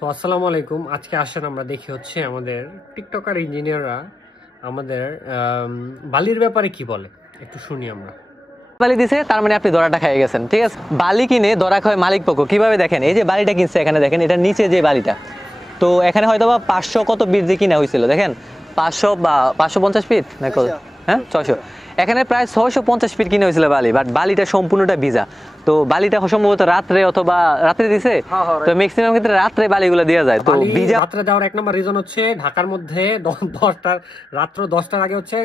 আসসালামু আলাইকুম। আজকে আসেন আমরা দেখি হচ্ছে আমাদের টিকটকার ইঞ্জিনিয়াররা আমাদের বালির ব্যাপারে কি বলে, একটু শুনি আমরা। বালি দিছে তার মানে আপনি দরাটা খাইয়ে গেছেন, ঠিক আছে। বালি কিনে দরা খায় মালিক পক্ষ। কিভাবে দেখেন, এই যে বালিটা কিনছে, এখানে দেখেন এটার নিচে যে বালিটা, তো এখানে হয়তো বা 500 কত ফিট দিয়ে কিনা হয়েছিল, দেখেন 500 বা 550 ফিট না কত, হ্যাঁ 600, এখানে প্রায় 650 ফিট কিনে হয়েছিল বালি, বাট বালিটা সম্পূর্ণটা ভিজা। তো বালিটা সম্ভবত রাত্রে অথবা রাত্রে দিছে, তো ম্যাক্সিমাম ক্ষেত্রে রাত্রে বালিগুলো দেওয়া যায়। তো ভিজা রাত্রে দেওয়ার এক নম্বর রিজন হচ্ছে ঢাকার মধ্যে 10টার রাত্র 10টার আগে হচ্ছে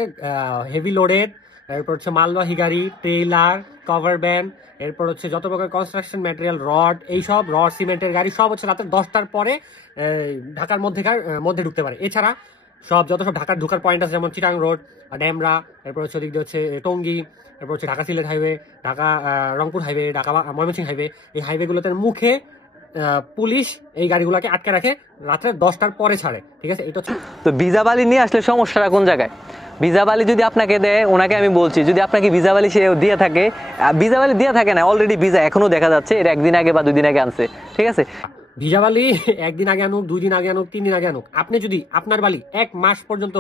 হেভি লোডেড, এরপর হচ্ছে মালবাহী গাড়ি, ট্রেলার, কভার ভ্যান, এরপর হচ্ছে যত প্রকার কনস্ট্রাকশন ম্যাটেরিয়াল, রড, এইসব রড সিমেন্টের গাড়ি সব হচ্ছে রাত্রে 10টার পরে ঢাকার মধ্যে ঢুকতে পারে। এছাড়া যত সব ঢাকার ঢুকার পয়েন্ট আছে, যেমন চিটাং রোড, ড্যামরা, এরপর হচ্ছে ওদিক দিয়ে হচ্ছে টঙ্গী, এরপর হচ্ছে Dhaka Sylhet highway, Dhaka Rangpur highway, Dhaka Mymensingh highway, এই হাইওয়েগুলোতে মুখে পুলিশ এই গাড়িগুলোকে আটকে রাখে, রাত্রে 10টার পরে ছাড়ে, ঠিক আছে। এটা হচ্ছে তো ভিজা বালি নিয়ে আসলে সমস্যাটা কোন জায়গায়? ভিজা বালি যদি আপনাকে দেয়, ওনাকে আমি বলছি, যদি আপনাকে ভিজা বালি সে দিয়ে থাকে, ভিজা বালি দিয়ে থাকে না, অলরেডি ভিজা এখনো দেখা যাচ্ছে, এটা একদিন আগে বা 2 দিন আগে আনছে, ঠিক আছে। ভিজা বালি একদিন আগে আনুক, 2 দিন আগে আনুক, 3 দিন আগে আনুক, আপনি যদি আপনার বালি 1 মাস পর্যন্ত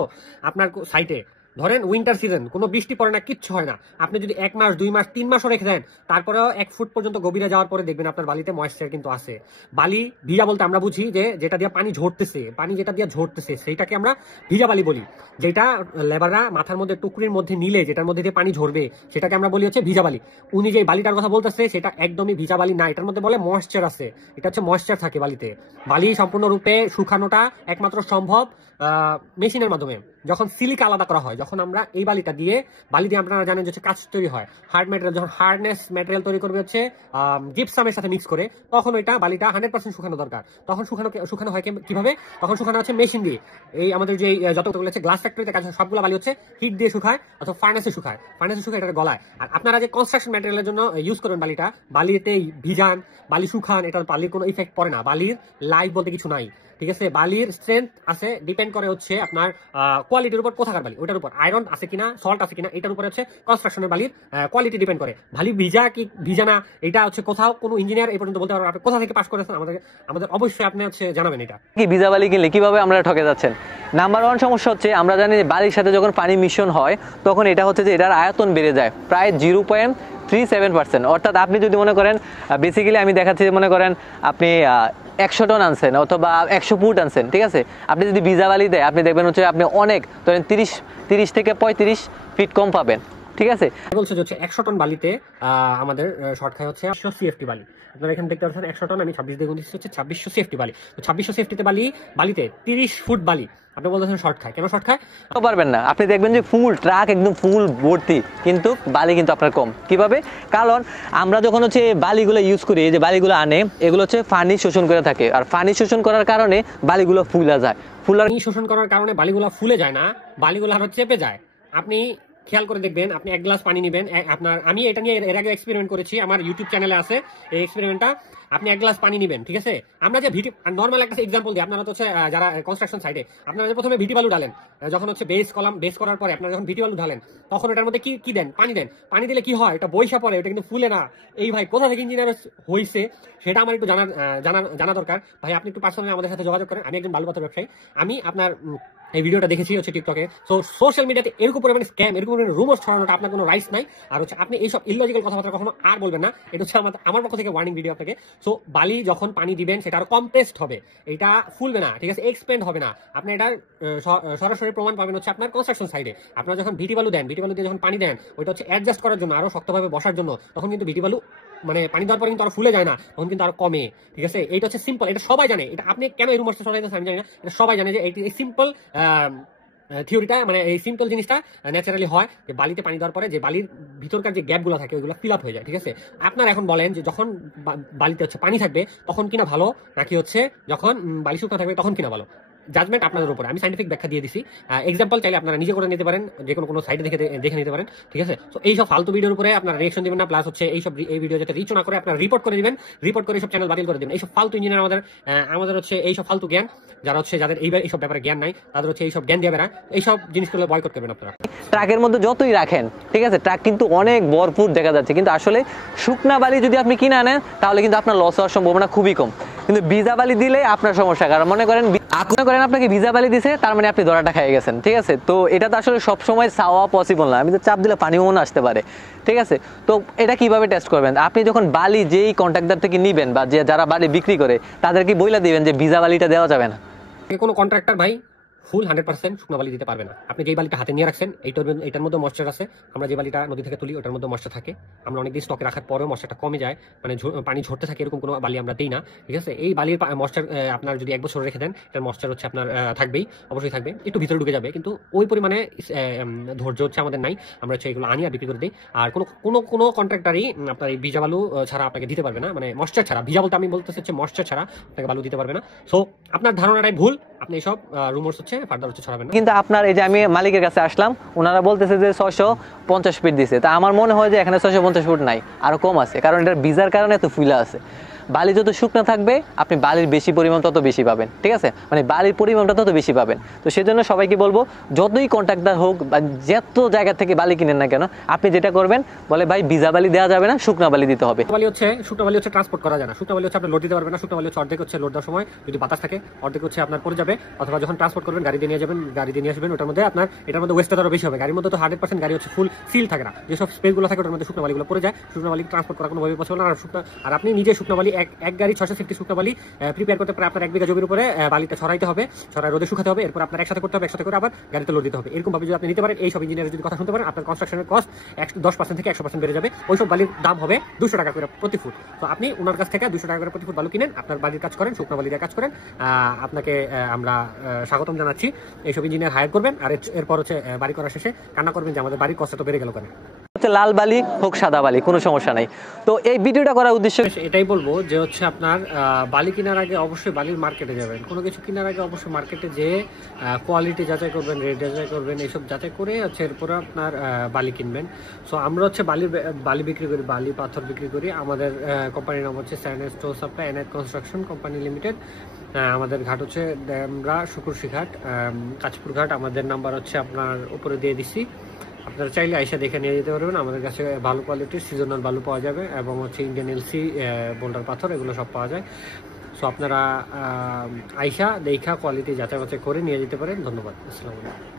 আপনার সাইটে, ধরেন উইন্টার সিজন, কোনো বৃষ্টি পড়ে না, কিচ্ছু হয় না, আপনি যদি 1 মাস, 2 মাস, 3 মাসও রেখে দেন, তারপরেও 1 ফুট পর্যন্ত গভীরে যাওয়ার পরে দেখবেন আপনার বালিতে ময়েশ্চার কিন্তু আছে। বালি ভিজা বলতে আমরা বুঝি যে যেটা দিয়ে পানি ঝরতেছে সেইটাকে আমরা ভিজা বালি বলি। যেটা লেবাররা মাথার মধ্যে টুকরির মধ্যে নিলে যেটার মধ্যে দিয়ে পানি ঝরবে সেটাকে আমরা বলি হচ্ছে ভিজা বালি। উনি যে বালিটার কথা বলতেছে সেটা একদমই ভিজা বালি না, এটার মধ্যে বলে ময়েশ্চার আছে। এটা হচ্ছে ময়েশ্চার থাকে বালিতে। বালি সম্পূর্ণরূপে শুকানোটা একমাত্র সম্ভব মেশিনের মাধ্যমে, যখন সিলিকা আলাদা করা হয়, যখন আমরা এই বালি দিয়ে আপনারা জানেন যে কাঁচ তৈরি হয়, হার্ড ম্যাটেরিয়াল, যখন হার্ডনেস ম্যাটেরিয়াল তৈরি করবে হচ্ছে জিপসামের সাথে মিক্স করে, তখন ওইটা বালিটা 100% শুকানো দরকার। তখন শুকানো হয় কিভাবে? তখন শুকানো হচ্ছে মেশিন দিয়ে। এই আমাদের যে যতগুলো হচ্ছে গ্লাস ফ্যাক্টরিতে কাজ হয়, সবগুলো বালি হচ্ছে হিট দিয়ে শুকায় অথবা ফার্নেসে শুকায় এটা গলায়। আর আপনারা যে কনস্ট্রাকশন ম্যাটেরিয়ালের জন্য ইউজ করবেন বালিতে ভিজান, বালি শুকান, এটার বালির কোনো ইফেক্ট পড়ে না। বালির লাইফ বলতে কিছু নাই, ঠিক আছে। বালির স্ট্রেংথ আছে, ডিপেন্ড করে হচ্ছে আপনার কোয়ালিটির উপর, কোথাকার বালি ওটার উপর, আয়রন আছে কিনা, সল্ট আছে কিনা, এটার উপরে হচ্ছে কনস্ট্রাকশনের বালির কোয়ালিটি ডিপেন্ড করে। বালি ভিজা কি ভিজা না, এটা হচ্ছে কোথাও কোনো ইঞ্জিনিয়ার এই পর্যন্ত বলতে পারবে। আপনি কোথা থেকে পাস করেছেন আমাদের অবশ্যই আপনি হচ্ছে জানাবেন। এটা কি ভিজা বালি কিনলে কিভাবে আমরা ঠকে যাচ্ছেন? নাম্বার 1 সমস্যা হচ্ছে, আমরা জানি যে বালির সাথে যখন পানি মিশ্রণ হয়, তখন এটা হচ্ছে যে এটার আয়তন বেড়ে যায় প্রায় 0.37%। অর্থাৎ আপনি যদি মনে করেন, বেসিক্যালি আমি দেখাচ্ছি যে মনে করেন আপনি 100 টন আনছেন অথবা 100 ফুট আনছেন, ঠিক আছে। আপনি যদি ভিজা বালি দেয়, আপনি দেখবেন হচ্ছে আপনি অনেক ধরেন 30 থেকে 35 ফিট কম পাবেন, ঠিক আছে। বলছে যে হচ্ছে 100 টন বালিতে আমাদের শর্ট খায় হচ্ছে 100 সিএফটি বালি। আপনারা এখানে দেখতে পাচ্ছেন 100 টন, আমি 26 দিয়ে গুণ দিচ্ছি, হচ্ছে 2600 সিএফটি বালি। তো 2600 সিএফটিতে বালিতে 30 ফুট বালি আপনি বলতেছেন শর্ট খায়। কেন শর্ট খায়? পারবেন না, আপনি দেখবেন যে ফুল ট্রাক একদম ফুল ভর্তি, কিন্তু বালি কিন্তু আপনার কম। কিভাবে? কারণ আমরা যখন হচ্ছে বালিগুলো ইউজ করি, যে বালিগুলো আনে, এগুলো হচ্ছে পানি শোষণ করে থাকে, আর পানি শোষণ করার কারণে বালিগুলো ফুলে যায়। শোষণ করার কারণে বালিগুলো ফুলে যায় না, বালিগুলো আরো চেপে যায়। আপনি খেয়াল করে দেখবেন, আপনি 1 গ্লাস পানি নেবেন, আমি এটা নিয়ে এর আগে এক্সপেরিমেন্ট করেছি, আমার ইউটিউব চ্যানেলে আছে এই এক্সপেরিমেন্টটা। আপনি 1 গ্লাস পানি নেবেন, ঠিক আছে। আমরা যে নর্মাল একটা এক্সাম্পল দিই, আপনারা তো হচ্ছে যারা কনস্ট্রাকশন সাইডে, আপনারা যে প্রথমে ভিটি বালু ঢালেন, যখন হচ্ছে বেস করার পরে আপনারা যখন ভিটি বালু ঢালেন, তখন এটার মধ্যে কি দেন? পানি দিলে কি হয়? এটা বৈশা পড়ে, এটা কিন্তু ফুলে না। এই ভাই কোথা থেকে ইঞ্জিনিয়ার হয়েছে সেটা আমার একটু জানা দরকার। ভাই আপনি একটু পার্সোনালি আমাদের সাথে যোগাযোগ করেন, আমি একজন বালু পাথর ব্যবসায়ী। আমি আপনার এই ভিডিওটা দেখেছি হচ্ছে টিকটকে। তো সোশ্যাল মিডিয়াতে এরকম পরিমাণে স্ক্যাম, এরকম পরিমাণে রুমার ছড়ানোটা আপনার কোনো রাইটস নাই। আর হচ্ছে আপনি এইসব ইললজিক্যাল কথাবার্তা কখনো আর বলবেন না। এটা হচ্ছে আমার পক্ষ থেকে ওয়ার্নিং ভিডিও আপনাকে। সো বালি যখন পানি দিবেন সেটা আরো কম্প্রেসড হবে, এটা ফুলবে না, ঠিক আছে, এক্সপেন্ড হবে না। আপনি এটা সরাসরি প্রমাণ পাবেন হচ্ছে আপনার কনস্ট্রাকশন সাইডে। আপনারা যখন ভিটি বালু দিয়ে যখন পানি দেন, ওইটা হচ্ছে অ্যাডজাস্ট করার জন্য, আরো শক্তভাবে বসার জন্য, তখন কিন্তু ভিটি বালু মানে পানি দেওয়ার পরে কিন্তু আরো ফুলে যায় না, তখন কিন্তু আরো কমে, ঠিক আছে। এইটা হচ্ছে সিম্পল, এটা সবাই জানে। এটা আপনি কেন এই রুমার্সটা ছড়াইতেছেন আমি জানি না, এটা সবাই জানে যে এই সিম্পল থিওরিটা, মানে এই সিম্পল জিনিসটা ন্যাচারালি হয় যে বালিতে পানি দেওয়ার পরে যে বালির ভিতরকার যে গ্যাপগুলো থাকে ওইগুলো ফিল আপ হয়ে যায়, ঠিক আছে। আপনারা এখন বলেন যে যখন বালিতে হচ্ছে পানি থাকবে তখন কিনা ভালো, নাকি হচ্ছে যখন বালি শুকনো থাকবে তখন কিনা ভালো? জাজমেন্ট আপনাদের উপরে, আমি সাইন্টিফিক ব্যাখ্যা দিয়ে দিছি। এক্সাম্পল চাইলে আপনারা নিজে করে নিতে পারেন, যে কোনো সাইটে দেখে নিতে পারেন, ঠিক আছে। তো এইসব ফালতু ভিডিওর উপরে আপনারা রিঅ্যাকশন দিবেন না, প্লাস হচ্ছে এই ভিডিও যাতে রিচ না করে আপনারা রিপোর্ট করে দিবেন, রিপোর্ট করে এইসব চ্যানেল বাতিল করে দিবেন। এইসব ফালতু ইঞ্জিনিয়ার আমাদের হচ্ছে এইসব ফালতু জ্ঞান, যাদের এইসব ব্যাপারে জ্ঞান নাই, তাদের হচ্ছে এইসব জ্ঞান দেবে না, এইসব জিনিসগুলো বয়কট করবেন আপনারা। ট্রাকের মধ্যে যতই রাখেন, ঠিক আছে, ট্রাক কিন্তু অনেক ভরপুর দেখা যাচ্ছে, কিন্তু আসলে শুকনা বালি যদি আপনি কিনে আনেন তাহলে কিন্তু আপনার লস হওয়ার সম্ভাবনা খুবই কম। কিন্তু ভিজা বালি দিলে আপনার সমস্যা, কারণ মনে করেন আপনাকে ভিজা বালি দিছে, তার মানে আপনি ধরাটা খেয়ে গেছেন, ঠিক আছে। তো এটা তো আসলে সবসময় চাওয়া পসিবল না, আমি তো চাপ দিলে পানিও মনে আসতে পারে, ঠিক আছে। তো এটা কিভাবে টেস্ট করবেন? আপনি যখন বালি যেই কন্ট্রাক্টর থেকে নিবেন বা যারা বালি বিক্রি করে তাদেরকে বইলা দিবেন যে ভিজা বালিটা দেওয়া যাবে না। কোনো কন্ট্রাক্টর ভাই ফুল 100% শুকনো বালি দিতে পারবে না। আপনি যেই বালিটা হাতে নিয়ে রাখছেন এইটার মধ্যে ময়েশ্চার আছে, আমরা যে বালিটা নদী থেকে তুলি ওটার মধ্যে ময়েশ্চার থাকে, আমরা অনেকদিন স্টকে রাখার পরেও ময়েশ্চারটা কমে যায়, মানে পানি ঝরতে থাকে, এরকম কোনো বালি আমরা দিই না, ঠিক আছে। এই বালির ময়েশ্চার আপনার যদি 1 বছর রেখে দেন, এটার ময়েশ্চার হচ্ছে আপনার থাকবেই, অবশ্যই থাকবে, একটু ভিতরে ঢুকে যাবে, কিন্তু ওই পরিমাণে ধৈর্য হচ্ছে আমাদের নাই, আমরা হচ্ছে এগুলো আনি আর বিক্রি করে দিই। আর কোনো কন্ট্রাক্টারই আপনার এই ভিজা বালু ছাড়া আপনাকে দিতে পারবে না, মানে ময়েশ্চার ছাড়া, ভিজা বলতে আমি বলতেছি হচ্ছে ময়েশ্চার ছাড়া আপনাকে বালু দিতে পারবে না। সো আপনার ধারণাটাই ভুল, আপনি সব রুমার্স হচ্ছে ফার্দার হচ্ছে ছড়াবেন না। কিন্তু আপনার এই যে আমি মালিকের কাছে আসলাম, ওনারা বলতেছে যে 650 ফিট দিছে, তা আমার মনে হয় যে এখানে 650 ফুট নাই, আরো কম আছে, কারণ এটার ভিজার কারণে এত ফুলা আছে। বালি যত শুকনো থাকবে আপনি বালির বেশি পরিমাণ তত বেশি পাবেন, ঠিক আছে, মানে বালির পরিমাণটা তত বেশি পাবেন। তো সেজন্য সবাইকে বলবো, যতই কন্ট্রাক্টর হোক বা যত জায়গা থেকে বালি কিনেন না কেন, আপনি যেটা করবেন, বলে ভাই ভিজা বালি দেওয়া যাবে না, শুকনা বালি দিতে হবে। শুকনো বালি হচ্ছে ট্রান্সপোর্ট করা যায় না, শুকনো বালি হচ্ছে আপনি লোড দিতে পারবেন না, শুকনো বালি হচ্ছে অর্ধেক হচ্ছে লোড দেওয়ার সময় যদি বাতাস থাকে, অর্ধেক হচ্ছে আপনার পড়ে যাবে, অথবা যখন ট্রান্সপোর্ট করবেন গাড়ি দিয়ে নিয়ে আসবেন, ওটার মধ্যে আপনার এটার মধ্যে ওয়েস্টটা আরো বেশি হবে। গাড়ির মধ্যে তো 100% গাড়ি হচ্ছে ফুল সিল থাকে না, যেসব স্পেস গুলো থাকে ওটার মধ্যে শুকনো বালিগুলো পড়ে যায়, শুকনো বালি ট্রান্সপোর্ট করা কোনোভাবে পসিবল না। আর আপনি নিজে শুকনো বালি এক গাড়ি 650 শুকনো বালি প্রিপেয়ার করতে পারে, আপনার 1 বিঘা জমির উপরে বালিটা ছড়াইতে হবে, ছড়াই রোদে শুকাতে হবে, এরপর আপনার একসাথে করতে হবে, একসাথে করে আবার গাড়িতে লোড দিতে হবে। এরকম ভাবে যদি আপনি নিতে পারেন, এই সব ইঞ্জিনিয়ারের যদি কথা শুনতে পারেন, আপনার কনস্ট্রাকশনের কস্ট 10% থেকে 100% বেড়ে যাবে। ওইসব বালির দাম হবে 200 টাকা করে প্রতি ফুট। তো আপনি ওনার কাছ থেকে 200 টাকা করে প্রতি ফুট বালু কিনেন, আপনার বালির কাজ করেন, শুকনো বালির কাজ করেন, আপনাকে আমরা স্বাগতম জানাচ্ছি। এইসব ইঞ্জিনিয়ার হায়ার করবেন, আর এরপর হচ্ছে বাড়ি করার শেষে কান্না করবেন যে আমাদের বাড়ির কষ্ট তো বেড়ে গেল কেন। হচ্ছে লাল বালি হোক সাদা বালি, কোনো সমস্যা নাই। তো এই ভিডিওটা করার উদ্দেশ্য এটাই বলবো যে হচ্ছে আপনার বালি কেনার আগে অবশ্যই বালির মার্কেটে যাবেন, কোনো কিছু কেনার আগে অবশ্যই মার্কেটে যে কোয়ালিটি যাচাই করবেন, রেট যাচাই করবেন, এইসব যাচাই করে হচ্ছে এরপরে আপনার বালি কিনবেন। সো আমরা হচ্ছে বালি বিক্রি করি, বালি পাথর বিক্রি করি। আমাদের কোম্পানির নাম হচ্ছে স্যান্ড স্টোর সাপ্লাই এনআইট কনস্ট্রাকশন কোম্পানি লিমিটেড। আমাদের ঘাট হচ্ছে ড্যামরা শুকুরশি ঘাট, কাঁচপুর ঘাট। আমাদের নাম্বার হচ্ছে আপনার উপরে দিয়ে দিচ্ছি, আপনারা চাইলে আইসা দেখে নিয়ে যেতে পারবেন। আমাদের কাছে ভালো কোয়ালিটির সিজনাল বালু পাওয়া যাবে, এবং হচ্ছে ইন্ডিয়ান এলসি, বোল্ডার পাথর, এগুলো সব পাওয়া যায়। সো আপনারা আইসা দেখা কোয়ালিটি যাচাই বাছাই করে নিয়ে যেতে পারেন। ধন্যবাদ। আসসালামু আলাইকুম।